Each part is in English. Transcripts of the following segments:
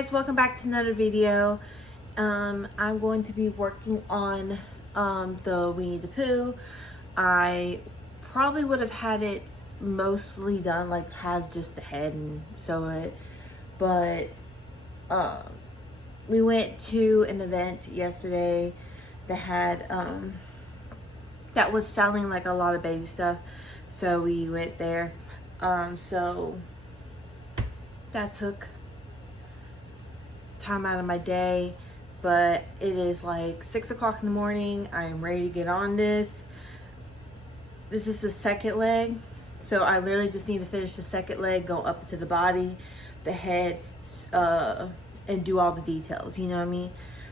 guys, welcome back to another video. I'm going to be working on the Winnie the Pooh. I probably would have had it mostly done, like have just the head and sew it, but we went to an event yesterday that had that was selling like a lot of baby stuff, so we went there. So that took time out of my day, but it is like 6 o'clock in the morning. I am ready to get on this. This is the second leg, so I literally just need to finish the second leg, go up to the body, the head, and do all the details, you know what I mean?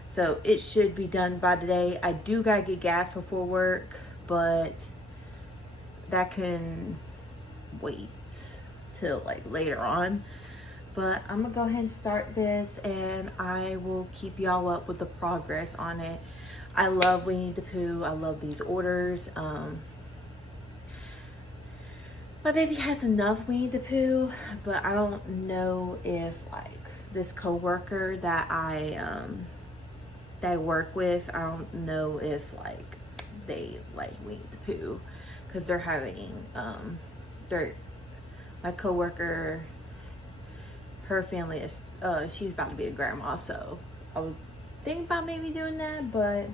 So it should be done by today. I do gotta get gas before work, but that can wait till like later on. But I'm gonna go ahead and start this, and I will keep y'all up with the progress on it. I love Winnie the Pooh. I love these orders. My baby has enough Winnie the Pooh, but I don't know if like this coworker that I work with, I don't know if like they like Winnie the Pooh, because they're having my coworker, her family is she's about to be a grandma, so I was thinking about maybe doing that, but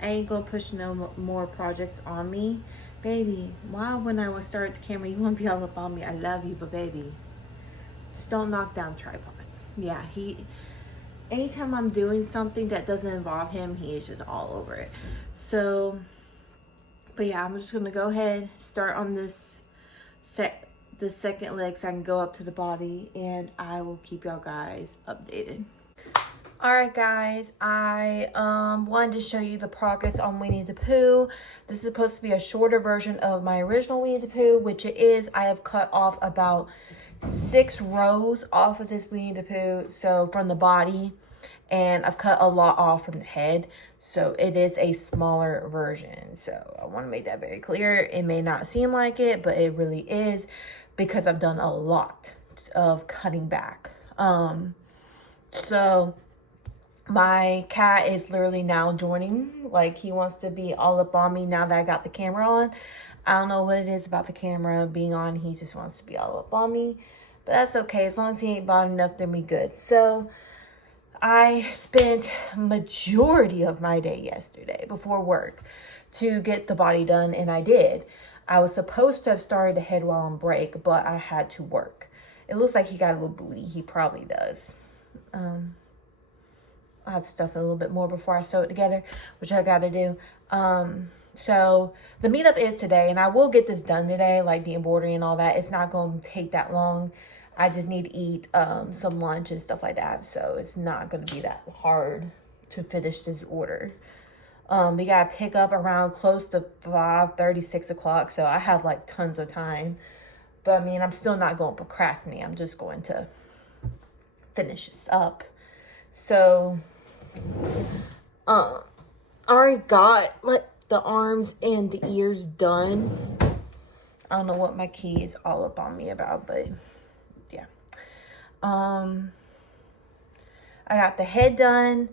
I ain't gonna push no more projects on me. Baby, why when I was start the camera you want to be all up on me? I love you, but baby, just don't knock down the tripod. Yeah, anytime I'm doing something that doesn't involve him, he is just all over it. So, but yeah, I'm just gonna go ahead, start on this the second leg so I can go up to the body, and I will keep y'all guys updated. Alright guys, I wanted to show you the progress on Winnie the Pooh. This is supposed to be a shorter version of my original Winnie the Pooh, which it is. I have cut off about 6 rows off of this Winnie the Pooh, so from the body, and I've cut a lot off from the head, so it is a smaller version. So I want to make that very clear. It may not seem like it, but it really is, because I've done a lot of cutting back. So my cat is literally now joining, like he wants to be all up on me now that I got the camera on. I don't know what it is about the camera being on, he just wants to be all up on me, but that's okay. As long as he ain't bothered enough, then we good. So I spent majority of my day yesterday before work to get the body done, and I did. I was supposed to have started the head while on break, but I had to work. It looks like he got a little booty. He probably does. I have to stuff it a little bit more before I sew it together, which I got to do. So the meetup is today, and I will get this done today, like the embroidery and all that. It's not going to take that long. I just need to eat some lunch and stuff like that, so it's not going to be that hard to finish this order. We got to pick up around close to 5:30, 6 o'clock, so I have like tons of time. But I mean, I'm still not going to procrastinate. I'm just going to finish this up. So I already got like the arms and the ears done. I don't know what my key is all up on me about, but yeah. I got the head done.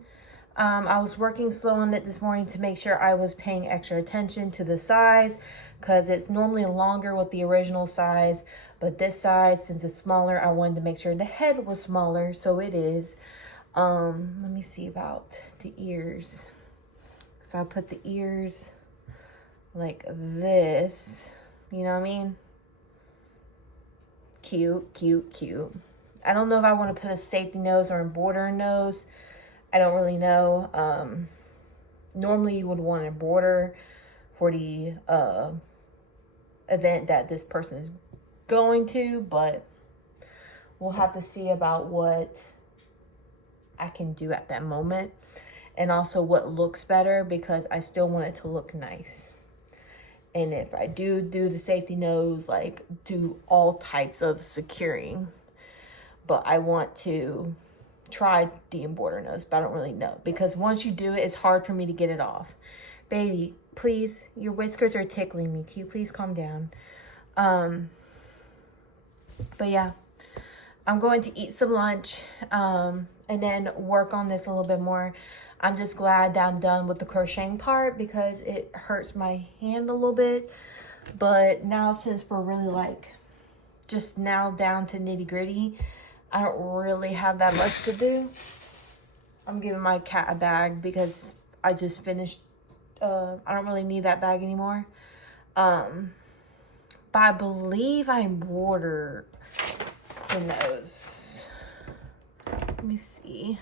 I was working slow on it this morning to make sure I was paying extra attention to the size, because it's normally longer with the original size, but this size, since it's smaller, I wanted to make sure the head was smaller, so it is. Let me see about the ears. So I put the ears like this, you know what I mean? Cute, cute, cute. I don't know if I want to put a safety nose or a border nose. I don't really know. Normally you would want a border for the event that this person is going to, but we'll have to see about what I can do at that moment, and also what looks better, because I still want it to look nice. And if I do the safety nose, like do all types of securing, but I want to try the embroider nose, but I don't really know, because once you do it, it's hard for me to get it off. Baby, please, your whiskers are tickling me. Can you please calm down? But yeah, I'm going to eat some lunch and then work on this a little bit more. I'm just glad that I'm done with the crocheting part because it hurts my hand a little bit. But now since we're really like just now down to nitty gritty, I don't really have that much to do. I'm giving my cat a bag because I just finished. I don't really need that bag anymore. But I believe I embroidered the nose. Let me see.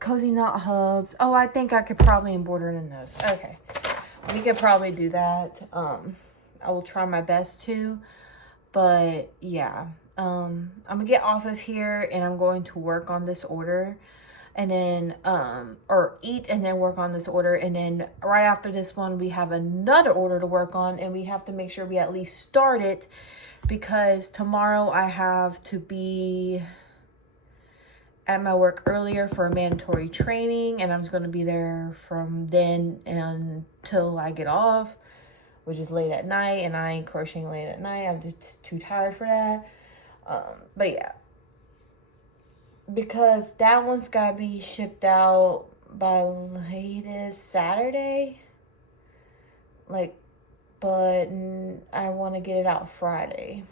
CozyKnotHubs. Oh, I think I could probably embroider the nose. Okay. We could probably do that. I will try my best to. But yeah. I'm gonna get off of here and I'm going to work on this order. And then or eat and then work on this order, and then right after this one we have another order to work on, and we have to make sure we at least start it because tomorrow I have to be at my work earlier for a mandatory training, and I'm just going to be there from then until I get off, which is late at night, and I ain't crocheting late at night. I'm just too tired for that. But yeah, because that one's gotta be shipped out by latest Saturday. Like, but I want to get it out Friday.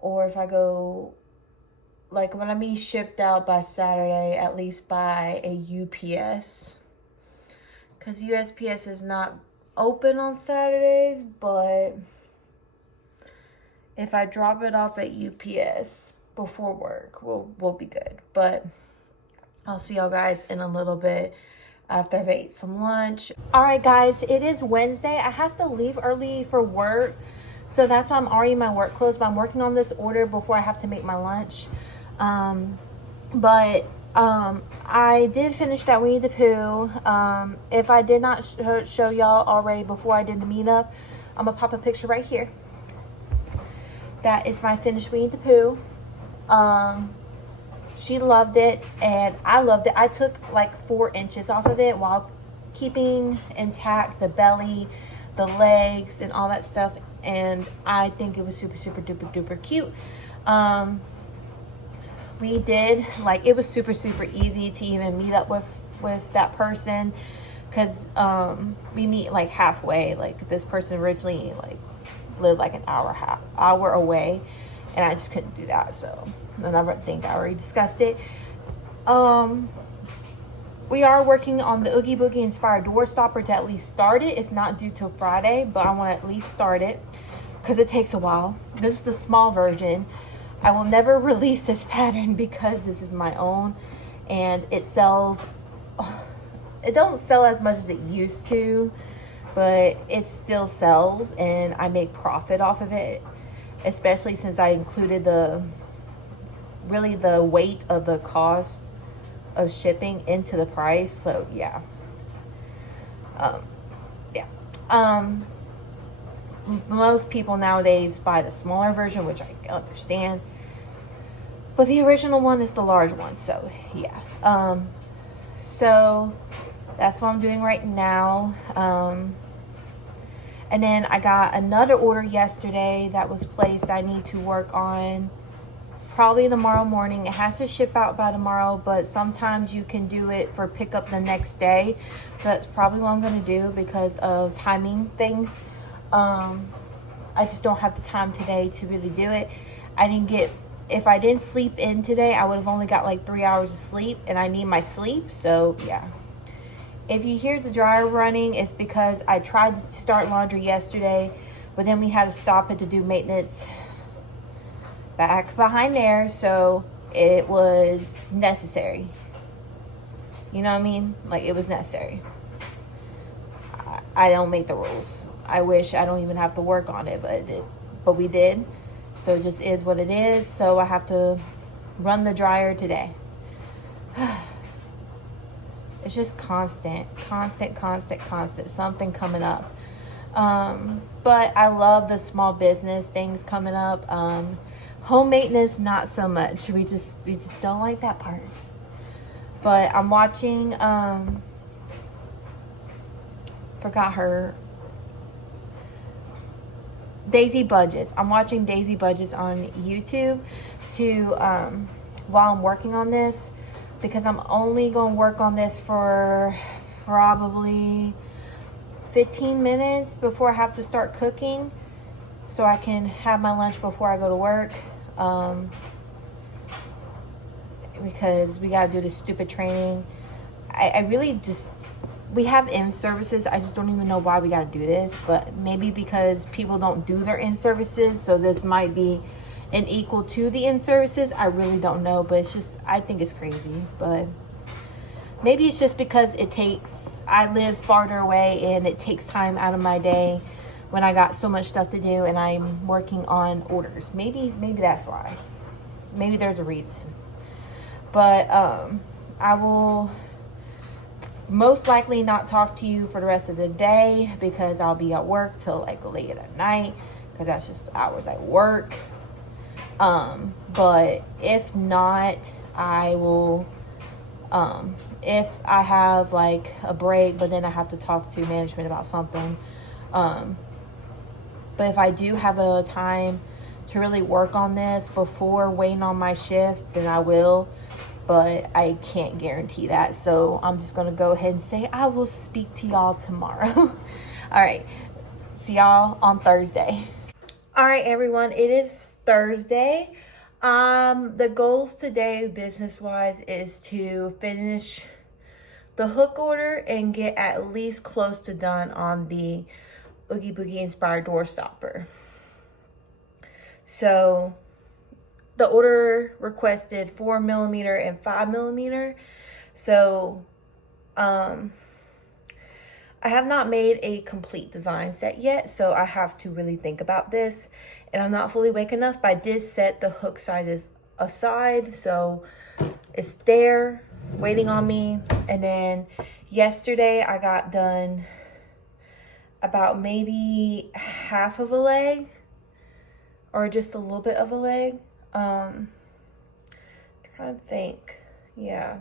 Or if I go, like when I mean shipped out by Saturday, at least by a UPS. Because USPS is not open on Saturdays, but if I drop it off at UPS before work, we'll be good. But I'll see y'all guys in a little bit after I've ate some lunch. All right, guys, it is Wednesday. I have to leave early for work, so that's why I'm already in my work clothes. But I'm working on this order before I have to make my lunch. I did finish that Winnie the Pooh. If I did not show y'all already before I did the meetup, I'm gonna pop a picture right here. That is my finished Winnie the Pooh. She loved it and I loved it. I took like 4 inches off of it while keeping intact the belly, the legs, and all that stuff. And I think it was super, super duper duper cute. We did, like, it was super, super easy to even meet up with that person. Cause, we meet like halfway. Like this person originally like lived like an hour away. And I just couldn't do that, so I think I already discussed it. We are working on the Oogie Boogie Inspired Door Stopper to at least start it. It's not due till Friday, but I want to at least start it because it takes a while. This is the small version. I will never release this pattern because this is my own, and it sells. It don't sell as much as it used to, but it still sells, and I make profit off of it. Especially since I included the weight of the cost of shipping into the price. So yeah. Most people nowadays buy the smaller version, which I understand. But the original one is the large one. So yeah. So that's what I'm doing right now. And then I got another order yesterday that was placed. I need to work on probably tomorrow morning. It has to ship out by tomorrow, but sometimes you can do it for pickup the next day. So that's probably what I'm going to do because of timing things. I just don't have the time today to really do it. If I didn't sleep in today, I would have only got like 3 hours of sleep, and I need my sleep. So yeah. If you hear the dryer running, it's because I tried to start laundry yesterday, but then we had to stop it to do maintenance back behind there, so it was necessary. You know what I mean? Like, it was necessary. I don't make the rules. I wish I don't even have to work on it, but we did. So it just is what it is. So I have to run the dryer today. It's just constant, something coming up. But I love the small business things coming up. Home maintenance, not so much. We just don't like that part. But I'm watching, forgot her, Daisy Budgets. I'm watching Daisy Budgets on YouTube to while I'm working on this, because I'm only going to work on this for probably 15 minutes before I have to start cooking, so I can have my lunch before I go to work. Because we got to do this stupid training. I really just, we have in-services. I just don't even know why we got to do this, but maybe because people don't do their in-services, so this might be an equal to the in-services. I really don't know, but it's just, I think it's crazy. But maybe it's just because it takes, I live farther away and it takes time out of my day when I got so much stuff to do and I'm working on orders. Maybe that's why. Maybe there's a reason. But I will most likely not talk to you for the rest of the day, because I'll be at work till like late at night, because that's just the hours I work. But if not, I will, if I have like a break, but then I have to talk to management about something. But if I do have a time to really work on this before waiting on my shift, then I will. But I can't guarantee that. So I'm just going to go ahead and say I will speak to y'all tomorrow. All right. See y'all on Thursday. All right, everyone. It is Thursday. The goals today, business-wise, is to finish the hook order and get at least close to done on the Oogie Boogie inspired door stopper. So the order requested 4mm and 5mm. So I have not made a complete design set yet, so I have to really think about this, and I'm not fully awake enough, but I did set the hook sizes aside, so it's there waiting on me. And then yesterday I got done about maybe half of a leg, or just a little bit of a leg. Trying to think. Yeah,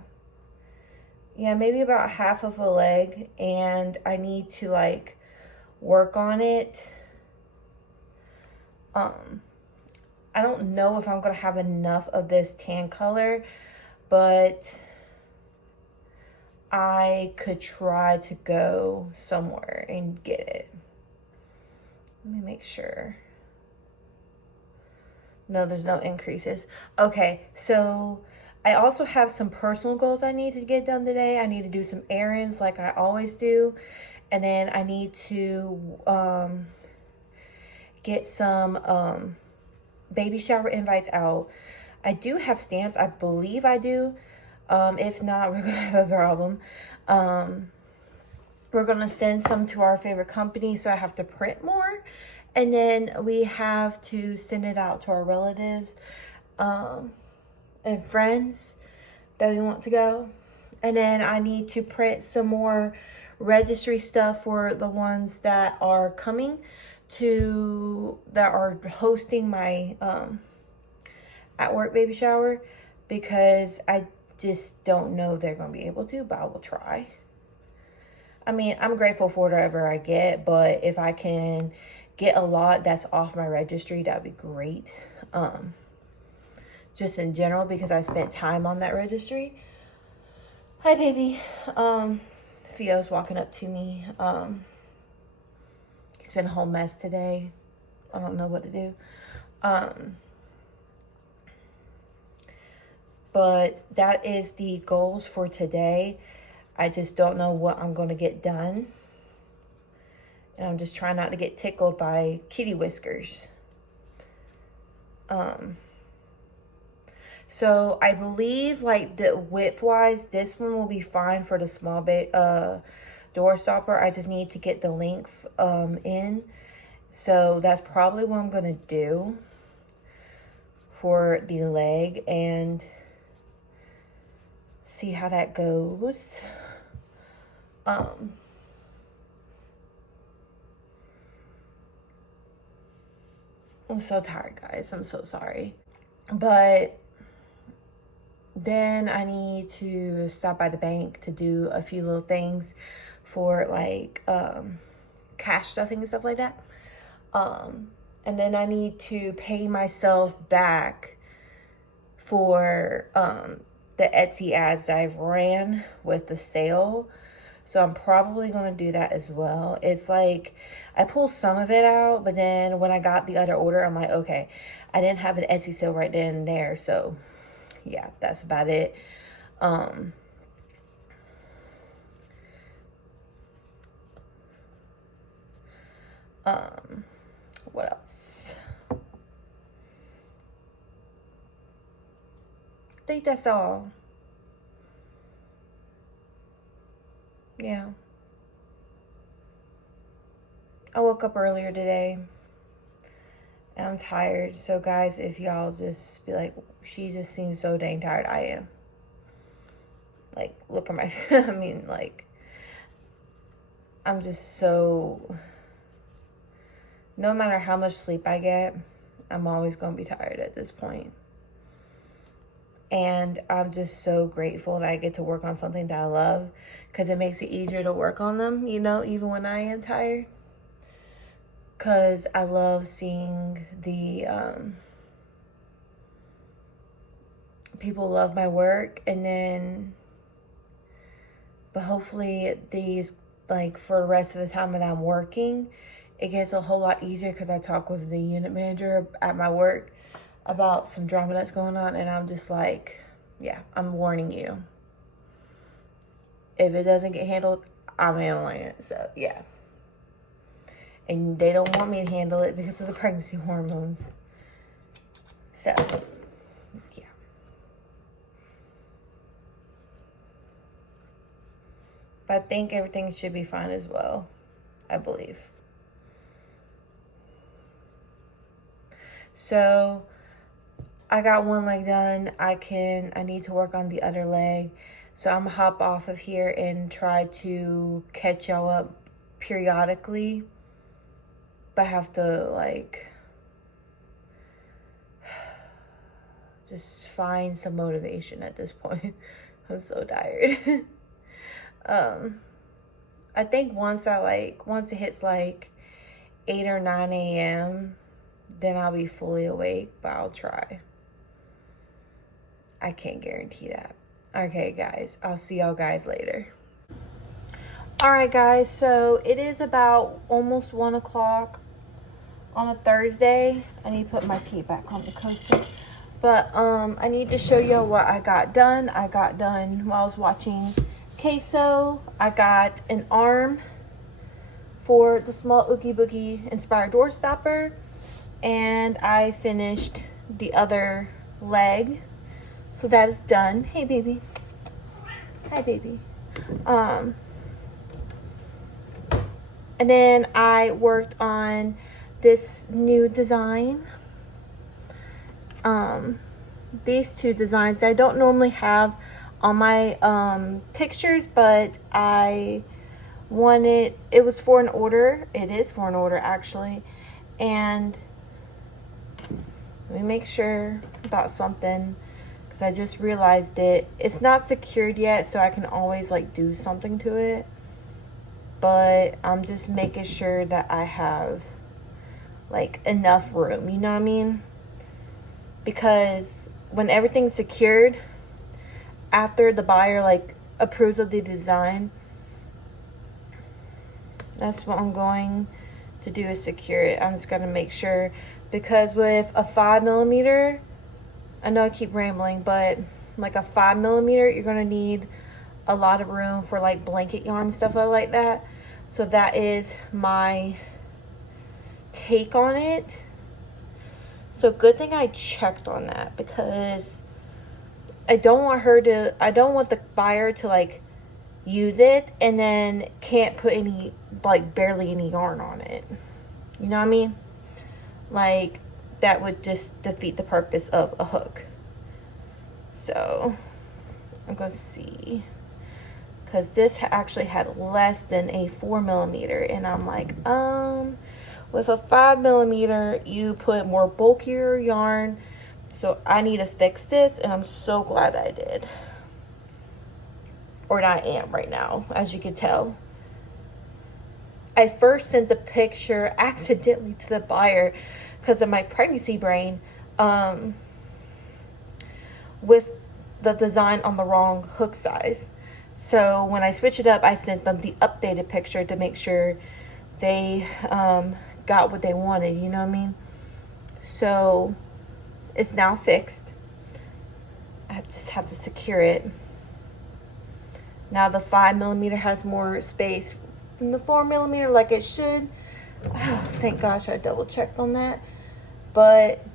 maybe about half of a leg, and I need to like work on it. I don't know if I'm gonna have enough of this tan color, but I could try to go somewhere and get it. Let me make sure. No, there's no increases. Okay, so I also have some personal goals I need to get done today. I need to do some errands like I always do. And then I need to get some baby shower invites out. I do have stamps. I believe I do. If not, we're going to have a problem. We're going to send some to our favorite company, so I have to print more. And then we have to send it out to our relatives and friends that we want to go. And then I need to print some more registry stuff for the ones that are coming to, that are hosting my at work baby shower, because I just don't know if they're going to be able to, but I will try. I mean, I'm grateful for whatever I get, but if I can get a lot that's off my registry, that'd be great. Just in general, because I spent time on that registry. Hi, baby. Theo's walking up to me. He's been a whole mess today. I don't know what to do. But that is the goals for today. I just don't know what I'm going to get done. And I'm just trying not to get tickled by kitty whiskers. So I believe like the width wise, this one will be fine for the small door stopper. I just need to get the length in. So that's probably what I'm going to do for the leg, and see how that goes. I'm so tired, guys. I'm so sorry. But then I need to stop by the bank to do a few little things for like cash stuffing and stuff like that. And then I need to pay myself back for the Etsy ads that I've ran with the sale. So I'm probably going to do that as well. It's like I pulled some of it out, but then when I got the other order, I'm like, okay, I didn't have an Etsy sale right then and there. So yeah, that's about it. What else? I think that's all. Yeah. I woke up earlier today and I'm tired. So guys, if y'all just be like, she just seems so dang tired, I am. Like, look at my, I mean, like, I'm just so, no matter how much sleep I get, I'm always going to be tired at this point. And I'm just so grateful that I get to work on something that I love, because it makes it easier to work on them, you know, even when I am tired. Because I love seeing the people love my work, and then, but hopefully these, like, for the rest of the time that I'm working, it gets a whole lot easier, because I talk with the unit manager at my work about some drama that's going on, and I'm just like, yeah, I'm warning you. If it doesn't get handled, I'm handling it. So yeah. And they don't want me to handle it because of the pregnancy hormones. So yeah. But I think everything should be fine as well, I believe. So I got one leg done. I need to work on the other leg. So I'm gonna hop off of here and try to catch y'all up periodically. But I have to, like, just find some motivation at this point. I'm so tired. I think once it hits like 8 or 9 a.m., then I'll be fully awake, but I'll try. I can't guarantee that. Okay, guys, I'll see y'all guys later. All right, guys, so it is about almost 1 o'clock on a Thursday. I need to put my tea back on the coaster. But I need to show you what I got done. I got done while I was watching Queso. I got an arm for the small Oogie Boogie inspired door stopper. And I finished the other leg. So that is done. Hey, baby. Hi, baby. And then I worked on this new design. These two designs I don't normally have on my pictures, but I wanted, it was for an order. It is for an order, actually. And let me make sure about something, because I just realized it's not secured yet, so I can always like do something to it. But I'm just making sure that I have like enough room, you know what I mean? Because when everything's secured, after the buyer like approves of the design, that's what I'm going to do, is secure it. I'm just gonna make sure, because with a 5mm, I know I keep rambling, but like a 5mm, you're gonna need a lot of room for like blanket yarn and stuff like that. So that is my take on it. So good thing I checked on that, because I don't want the buyer to like use it and then can't put any, like barely any yarn on it. You know what I mean? Like that would just defeat the purpose of a hook. So I'm gonna see, because this actually had less than a 4mm, and I'm like, with a 5mm, you put more bulkier yarn. So I need to fix this, and I'm so glad I did. Or I am right now, as you can tell. I first sent the picture accidentally to the buyer because of my pregnancy brain, with the design on the wrong hook size. So when I switched it up, I sent them the updated picture to make sure they got what they wanted, you know what I mean? So it's now fixed. I just have to secure it. Now the 5mm has more space than the 4mm, like it should. Oh, thank gosh I double checked on that. But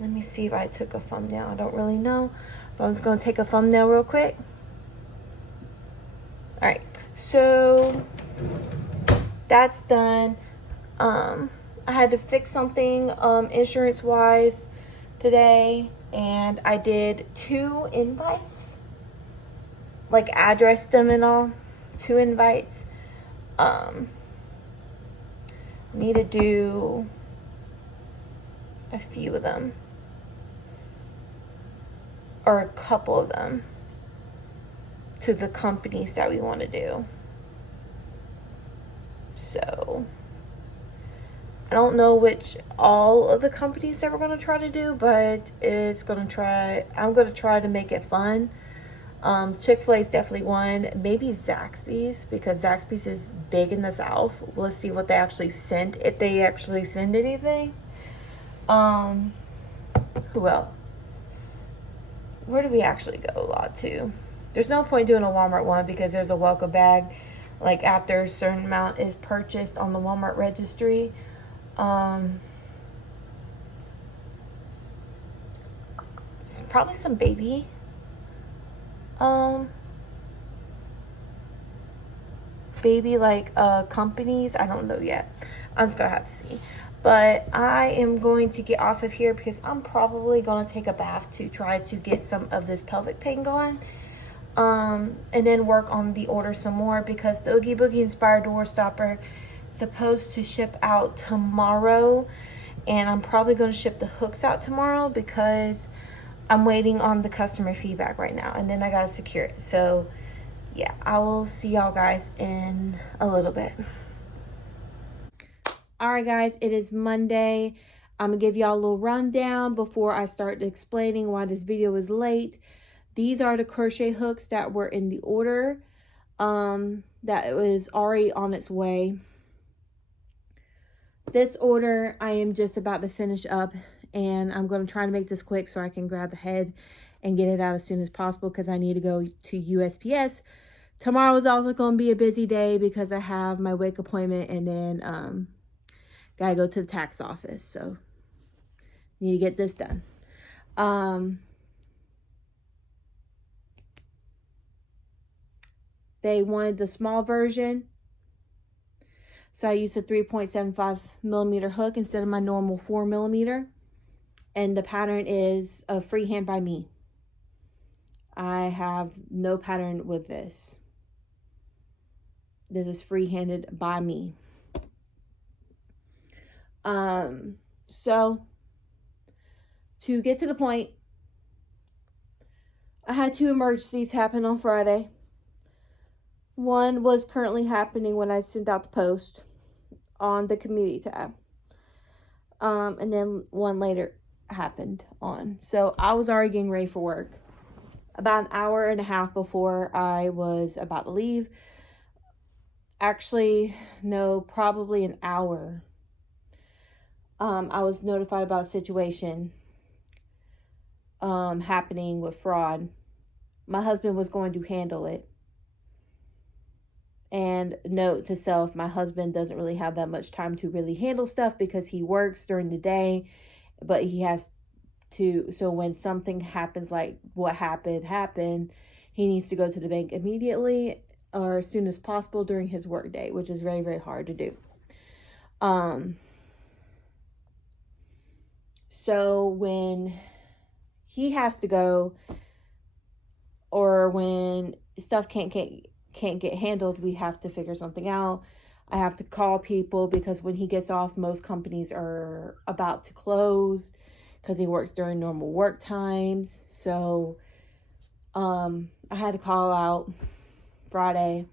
let me see if I took a thumbnail. I don't really know, but I'm just gonna take a thumbnail real quick. All right, so that's done. I had to fix something insurance wise today, and I did 2 invites, like addressed them and all. 2 invites. Need to do a few of them, or a couple of them, to the companies that we want to do. So I don't know which all of the companies that we're going to try to do, but I'm going to try to make it fun. Chick-fil-A is definitely one. Maybe Zaxby's, because Zaxby's is big in the South. Let's see what they actually send, if they actually send anything. Who else? Where do we actually go a lot to? There's no point doing a Walmart one because there's a welcome bag, like after a certain amount is purchased on the Walmart registry. Probably some baby. Baby like companies. I don't know yet. I'm just gonna have to see. But I am going to get off of here because I'm probably going to take a bath to try to get some of this pelvic pain going. And then work on the order some more, because the Oogie Boogie Inspired Door Stopper is supposed to ship out tomorrow. And I'm probably going to ship the hooks out tomorrow because I'm waiting on the customer feedback right now. And then I got to secure it. So yeah, I will see y'all guys in a little bit. All right, guys, it is Monday. I'm going to give y'all a little rundown before I start explaining why this video is late. These are the crochet hooks that were in the order. That was already on its way. This order I am just about to finish up, and I'm going to try to make this quick so I can grab the head and get it out as soon as possible because I need to go to USPS. Tomorrow is also going to be a busy day because I have my wake appointment, and then gotta go to the tax office, so need to get this done. They wanted the small version, so I used a 3.75mm hook instead of my normal 4mm, and the pattern is a freehand by me. I have no pattern with this. This is freehanded by me. So to get to the point, I had 2 emergencies happen on Friday. One was currently happening when I sent out the post on the community tab. And then one later happened on. So I was already getting ready for work. About an hour and a half before I was about to leave. Actually, no, probably an hour. I was notified about a situation happening with fraud. My husband was going to handle it. And note to self, my husband doesn't really have that much time to really handle stuff because he works during the day, but he has to, so when something happens like what happened, he needs to go to the bank immediately or as soon as possible during his work day, which is very, very hard to do. So when he has to go, or when stuff can't get handled, we have to figure something out. I have to call people because when he gets off, most companies are about to close because he works during normal work times. So I had to call out Friday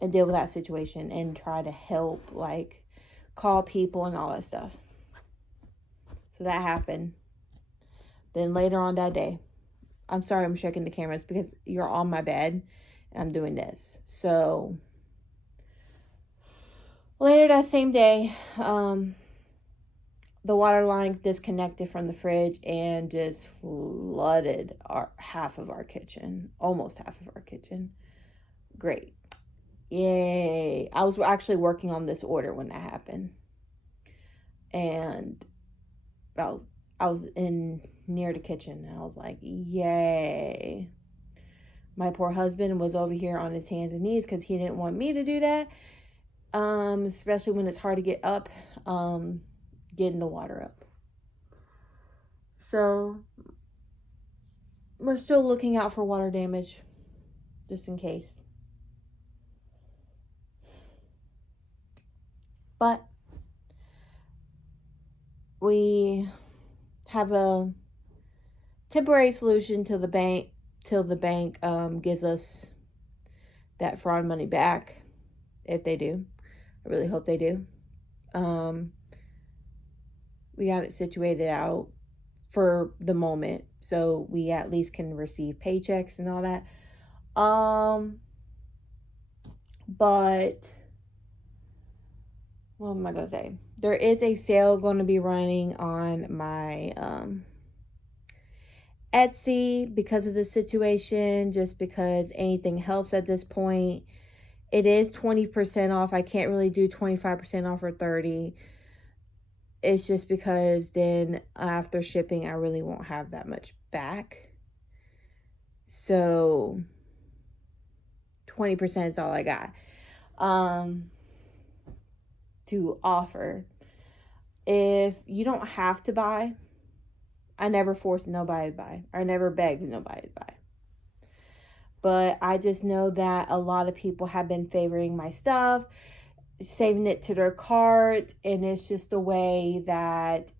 and deal with that situation and try to help, like call people and all that stuff. So that happened. Then later on that day, I'm sorry I'm shaking the cameras because you're on my bed and I'm doing this. So later that same day, the water line disconnected from the fridge and just flooded half of our kitchen, almost half of our kitchen. Great. Yay. I was actually working on this order when that happened. And I was in near the kitchen and I was like, yay. My poor husband was over here on his hands and knees because he didn't want me to do that. Especially when it's hard to get up, getting the water up. So we're still looking out for water damage, just in case. But we have a temporary solution till the bank gives us that fraud money back, if they do. I really hope they do. We got it situated out for the moment, so we at least can receive paychecks and all that. But what am I gonna say? There is a sale going to be running on my Etsy because of the situation, just because anything helps at this point. It is 20% off. I can't really do 25% off or 30%. It's just because then after shipping, I really won't have that much back. So 20% is all I got to offer. If you don't have to buy, I never force nobody to buy. I never beg nobody to buy. But I just know that a lot of people have been favoring my stuff, saving it to their cart, and it's just a way that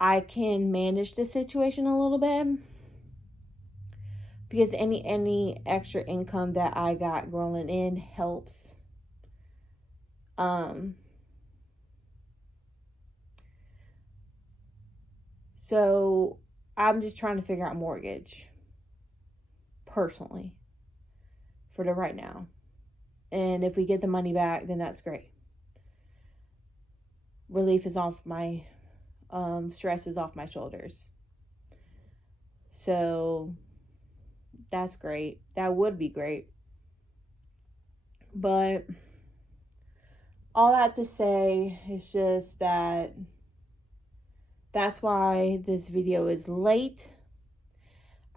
I can manage the situation a little bit. Because any extra income that I got rolling in helps. So I'm just trying to figure out mortgage personally for the right now. And if we get the money back, then that's great. Relief is off my, stress is off my shoulders. So that's great. That would be great. But all that to say is just that that's why this video is late.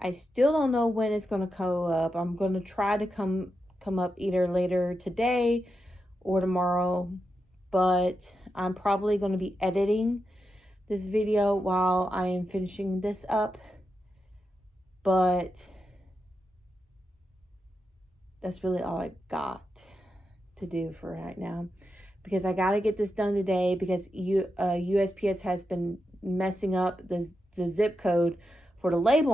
I still don't know when it's going to go up. I'm going to try to come up either later today or tomorrow. But I'm probably going to be editing this video while I am finishing this up. But that's really all I got to do for right now. Because I got to get this done today because USPS has been messing up the zip code for the label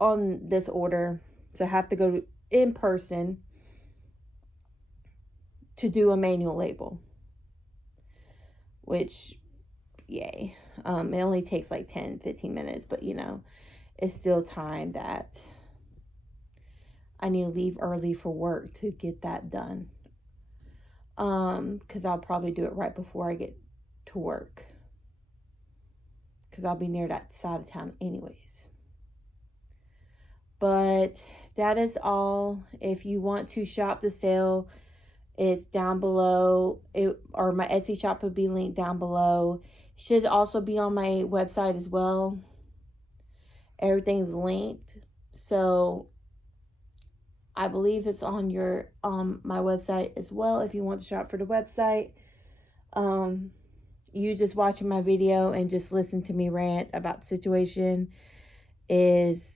on this order. So I have to go in person to do a manual label. Which, yay. It only takes like 10-15 minutes. But, you know, it's still time that I need to leave early for work to get that done. Because I'll probably do it right before I get to work. Because I'll be near that side of town anyways. But that is all. If you want to shop the sale, it's down below. Or my Etsy shop would be linked down below. Should also be on my website as well. Everything's linked. So I believe it's on my website as well if you want to shop for the website. You just watching my video and just listen to me rant about the situation is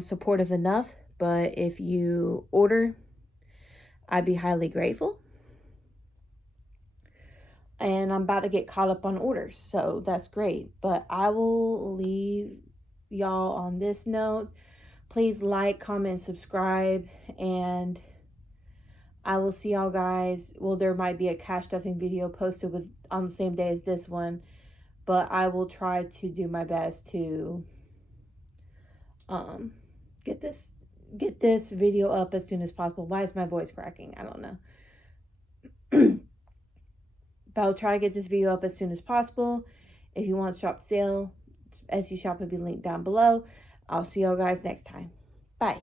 supportive enough. But if you order, I'd be highly grateful. And I'm about to get caught up on orders, so that's great. But I will leave y'all on this note. Please like, comment, subscribe, and I will see y'all guys. Well, there might be a cash stuffing video posted on the same day as this one, but I will try to do my best to get this video up as soon as possible. Why is my voice cracking? I don't know. But I'll try to get this video up as soon as possible. If you want to shop sale, Etsy shop will be linked down below. I'll see y'all guys next time. Bye.